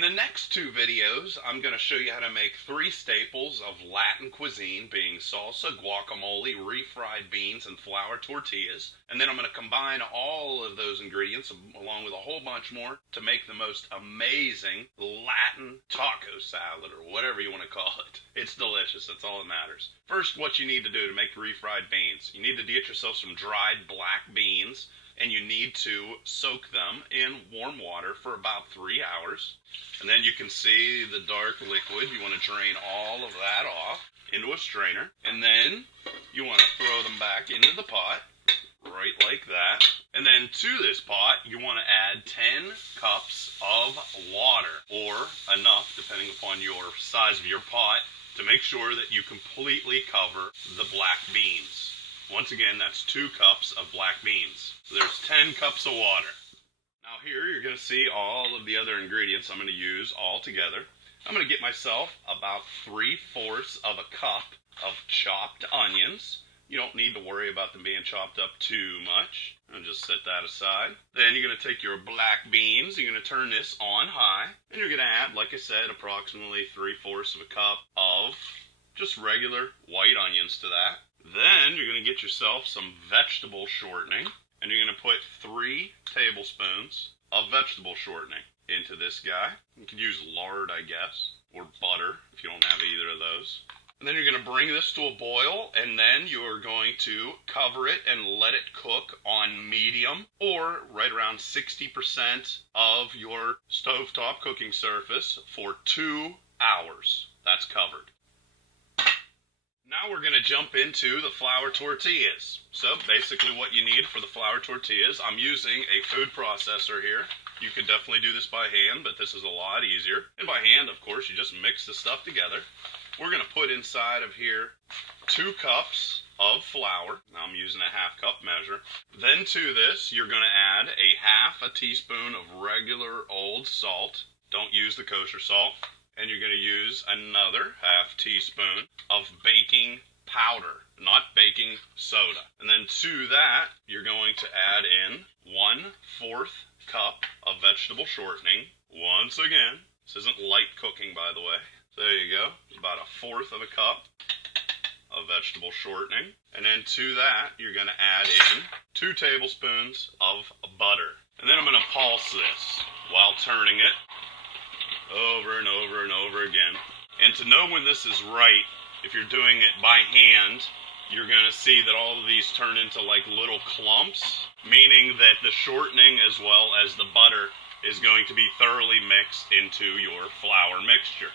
In the next two videos, I'm going to show you how to make three staples of Latin cuisine, being salsa, guacamole, refried beans, and flour tortillas. And then I'm going to combine all of those ingredients along with a whole bunch more to make the most amazing Latin taco salad, or whatever you want to call it. It's delicious. That's all that matters. First, what you need to do to make refried beans. You need to get yourself some dried black beans, and you need to soak them in warm water for about 3 hours. And then you can see the dark liquid. You want to drain all of that off into a strainer. And then you want to throw them back into the pot, right like that. And then to this pot, you want to add 10 cups of water, or enough, depending upon your size of your pot, to make sure that you completely cover the black beans. Once again, that's 2 cups of black beans. So there's 10 cups of water. Now here you're going to see all of the other ingredients I'm going to use all together. I'm going to get myself about 3/4 of a cup of chopped onions. You don't need to worry about them being chopped up too much. I'll just set that aside. Then you're going to take your black beans. You're going to turn this on high. And you're going to add, like I said, approximately 3/4 of a cup of just regular white onions to that. Then you're going to get yourself some vegetable shortening, and you're going to put 3 tablespoons of vegetable shortening into this guy. You can use lard, I guess, or butter if you don't have either of those. And then you're going to bring this to a boil, and then you're going to cover it and let it cook on medium, or right around 60% of your stovetop cooking surface for 2 hours. That's covered. Now we're going to jump into the flour tortillas. So basically what you need for the flour tortillas, I'm using a food processor here. You could definitely do this by hand, but this is a lot easier. And by hand, of course, you just mix the stuff together. We're going to put inside of here 2 cups of flour. Now I'm using a 1/2 cup measure. Then to this, you're going to add a 1/2 teaspoon of regular old salt. Don't use the kosher salt. And you're going to use another 1/2 teaspoon of baking powder, not baking soda. And then to that, you're going to add in 1/4 cup of vegetable shortening. Once again, this isn't light cooking, by the way. So there you go. It's about 1/4 cup of vegetable shortening. And then to that, you're going to add in 2 tablespoons of butter. And then I'm going to pulse this while turning it over and over and over again. And to know when this is right, if you're doing it by hand, you're going to see that all of these turn into like little clumps, meaning that the shortening as well as the butter is going to be thoroughly mixed into your flour mixture.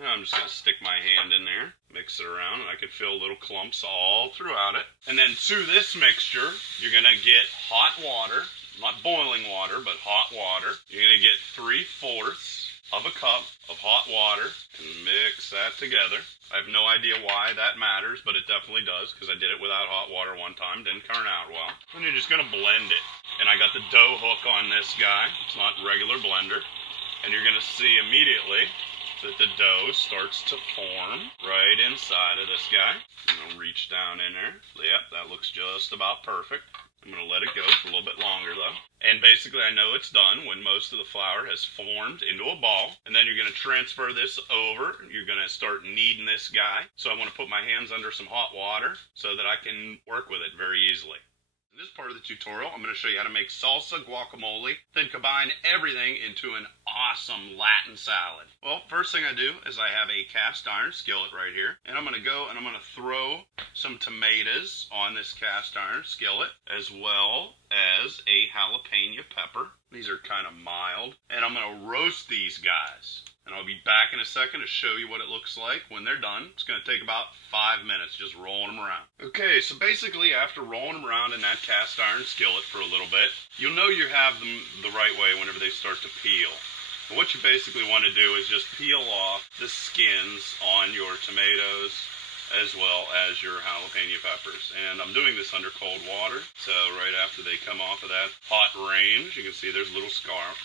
Now I'm just going to stick my hand in there, mix it around, and I can feel little clumps all throughout it. And then to this mixture, you're going to get hot water. Not boiling water, but hot water. You're going to get 3/4 of a cup of hot water and mix that together. I have no idea why that matters, but it definitely does, because I did it without hot water one time. Didn't turn out well. And you're just going to blend it. And I got the dough hook on this guy. It's not regular blender. And you're going to see immediately that the dough starts to form right inside of this guy. I'm going to reach down in there. Yep, that looks just about perfect. I'm going to let it go for a little bit longer, though. And basically, I know it's done when most of the flour has formed into a ball. And then you're going to transfer this over. You're going to start kneading this guy. So I want to put my hands under some hot water so that I can work with it very easily. In this part of the tutorial, I'm going to show you how to make salsa guacamole, then combine everything into an awesome Latin salad. Well, first thing I do is I have a cast iron skillet right here, and I'm going to go and I'm going to throw some tomatoes on this cast iron skillet, as well as a jalapeno pepper. These are kind of mild, and I'm going to roast these guys. And I'll be back in a second to show you what it looks like when they're done. It's going to take about 5 minutes just rolling them around. Okay, so basically after rolling them around in that cast iron skillet for a little bit, you'll know you have them the right way whenever they start to peel. And what you basically want to do is just peel off the skins on your tomatoes as well as your jalapeno peppers. And I'm doing this under cold water, so right after they come off of that hot range, you can see there's little scour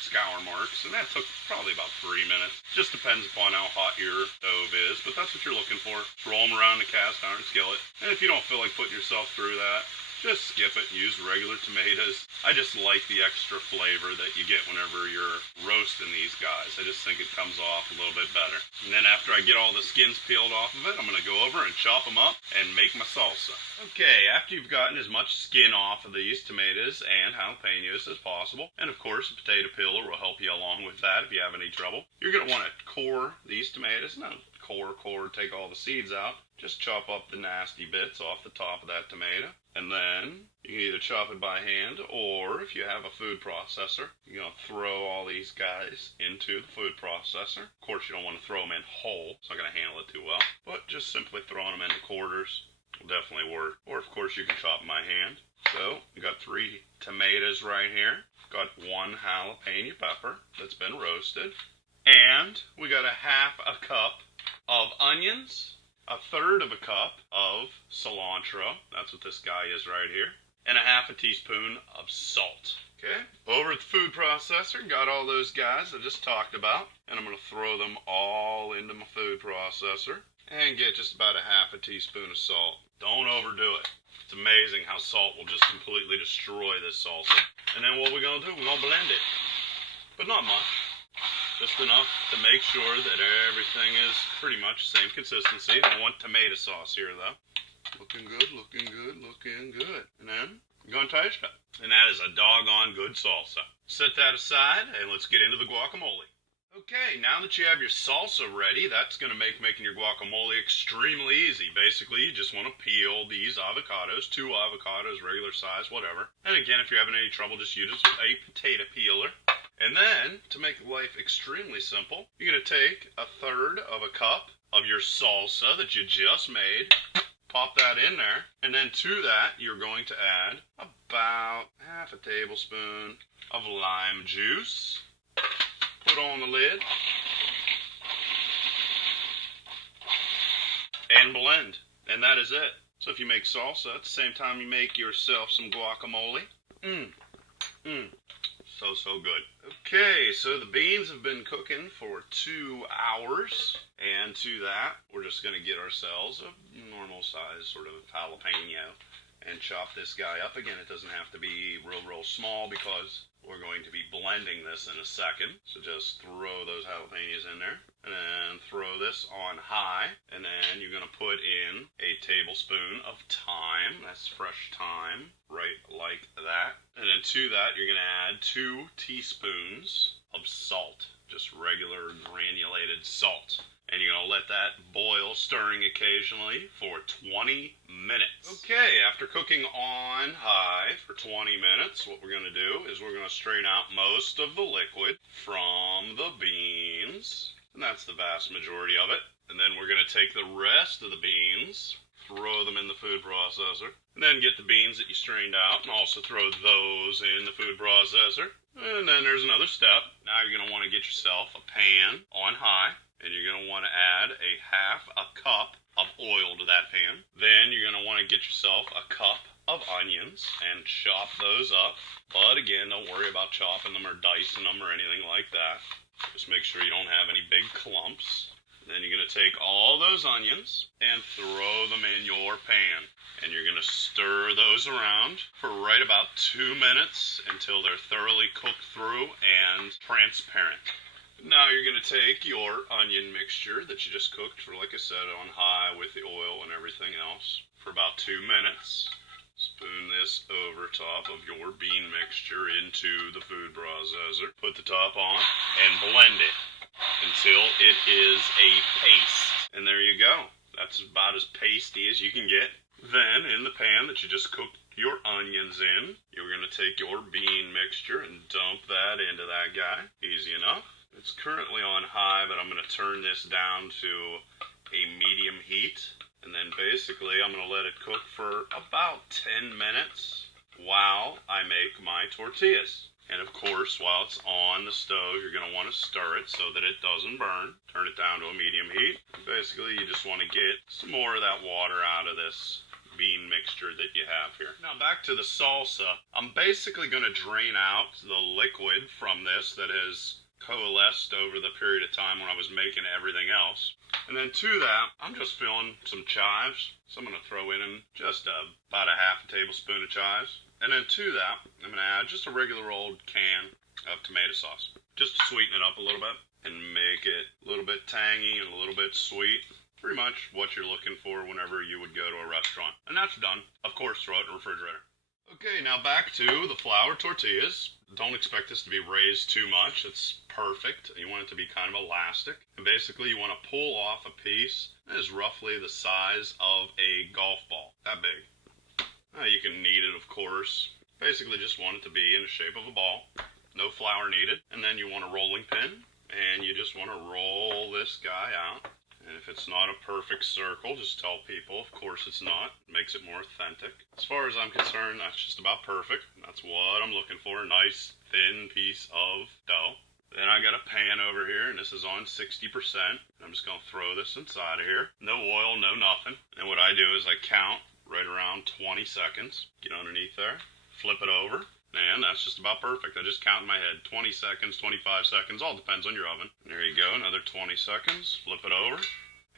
marks, and that took probably about 3 minutes. Just depends upon how hot your stove is, but that's what you're looking for. Roll them around the cast iron skillet, and if you don't feel like putting yourself through that, just skip it and use regular tomatoes. I just like the extra flavor that you get whenever you're roasting these guys. I just think it comes off a little bit better. And then after I get all the skins peeled off of it, I'm going to go over and chop them up and make my salsa. Okay, after you've gotten as much skin off of these tomatoes and jalapenos as possible, and of course a potato peeler will help you along with that if you have any trouble, you're going to want to core these tomatoes. No, core, take all the seeds out. Just chop up the nasty bits off the top of that tomato. And then you can either chop it by hand, or if you have a food processor, you're going to throw all these guys into the food processor. Of course, you don't want to throw them in whole. It's not going to handle it too well. But just simply throwing them into quarters will definitely work. Or, of course, you can chop them by hand. So, we got 3 tomatoes right here. Got 1 jalapeno pepper that's been roasted. And we got a half a cup of onions, a third of a cup of cilantro, that's what this guy is right here, and a half a teaspoon of salt. Okay, over at the food processor, got all those guys I just talked about, and I'm going to throw them all into my food processor and get just about a half a teaspoon of salt. Don't overdo it. It's amazing how salt will just completely destroy this salsa. And then what we're going to do, we're going to blend it, but not much. Just enough to make sure that everything is pretty much the same consistency. Don't want tomato sauce here, though. Looking good, looking good, looking good. And then you're going to taste it. And that is a doggone good salsa. Set that aside, and let's get into the guacamole. Okay, now that you have your salsa ready, that's going to make making your guacamole extremely easy. Basically, you just want to peel these avocados, 2 avocados, regular size, whatever. And again, if you're having any trouble, just use a potato peeler. And then, to make life extremely simple, you're going to take a third of a cup of your salsa that you just made, pop that in there, and then to that, you're going to add about half a tablespoon of lime juice. Put on the lid, and blend. And that is it. So if you make salsa at the same time you make yourself some guacamole, so good. Okay, so the beans have been cooking for 2 hours, and to that, we're just going to get ourselves a normal size sort of jalapeno and chop this guy up. Again, it doesn't have to be real small because we're going to be blending this in a second. So just throw those jalapenos in there, and then throw this on high, and then you're going to put in a tablespoon of thyme. That's fresh thyme, right like that. And then to that, you're going to add 2 teaspoons of salt, just regular granulated salt. And you're going to let that boil, stirring occasionally, for 20 minutes. Okay, after cooking on high for 20 minutes, what we're going to do is we're going to strain out most of the liquid from the beans. And that's the vast majority of it. And then we're going to take the rest of the beans, throw them in the food processor, and then get the beans that you strained out and also throw those in the food processor. And then there's another step. Now you're going to want to get yourself a pan on high. And you're going to want to add a half a cup of oil to that pan. Then you're going to want to get yourself a cup of onions and chop those up. But again, don't worry about chopping them or dicing them or anything like that. Just make sure you don't have any big clumps. Then you're going to take all those onions and throw them in your pan. And you're going to stir those around for right about 2 minutes until they're thoroughly cooked through and transparent. Now you're going to take your onion mixture that you just cooked for, like I said, on high with the oil and everything else for about 2 minutes. Spoon this over top of your bean mixture into the food processor. Put the top on and blend it until it is a paste. And there you go. That's about as pasty as you can get. Then in the pan that you just cooked your onions in, you're going to take your bean mixture and dump that into that guy. Easy enough. It's currently on high, but I'm going to turn this down to a medium heat. And then basically I'm going to let it cook for about 10 minutes while I make my tortillas. And of course, while it's on the stove, you're going to want to stir it so that it doesn't burn. Turn it down to a medium heat. Basically, you just want to get some more of that water out of this bean mixture that you have here. Now back to the salsa. I'm basically going to drain out the liquid from this that has coalesced over the period of time when I was making everything else. And then to that, I'm just filling some chives. So I'm going to throw in just about a half a tablespoon of chives. And then to that, I'm going to add just a regular old can of tomato sauce. Just to sweeten it up a little bit and make it a little bit tangy and a little bit sweet. Pretty much what you're looking for whenever you would go to a restaurant. And that's done. Of course, throw it in the refrigerator. Okay, now back to the flour tortillas. Don't expect this to be raised too much. It's perfect. You want it to be kind of elastic. And basically, you want to pull off a piece that is roughly the size of a golf ball. That big. Now, you can knead it, of course. Basically, just want it to be in the shape of a ball. No flour needed. And then you want a rolling pin. And you just want to roll this guy out. And if it's not a perfect circle, just tell people, of course it's not. It makes it more authentic. As far as I'm concerned, that's just about perfect. That's what I'm looking for, a nice, thin piece of dough. Then I got a pan over here, and this is on 60%. I'm just going to throw this inside of here. No oil, no nothing. And what I do is I count right around 20 seconds. Get underneath there, flip it over. And that's just about perfect. I just count in my head. 20 seconds, 25 seconds, all depends on your oven. There you go, another 20 seconds. Flip it over.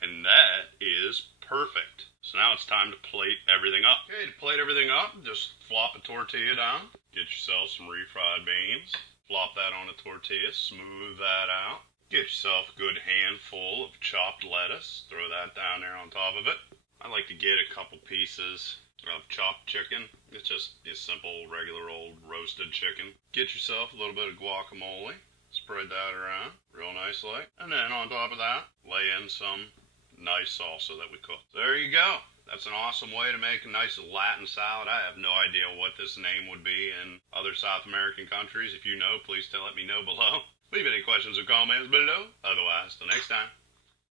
And that is perfect. So now it's time to plate everything up. Okay, to plate everything up, just flop a tortilla down. Get yourself some refried beans. Flop that on a tortilla, smooth that out. Get yourself a good handful of chopped lettuce. Throw that down there on top of it. I like to get a couple pieces of chopped chicken. It's just a simple, regular old roasted chicken. Get yourself a little bit of guacamole. Spread that around real nicely. And then on top of that, lay in some nice salsa that we cooked. There you go. That's an awesome way to make a nice Latin salad. I have no idea what this name would be in other South American countries. If you know, please let me know below. Leave any questions or comments below. Otherwise, till next time.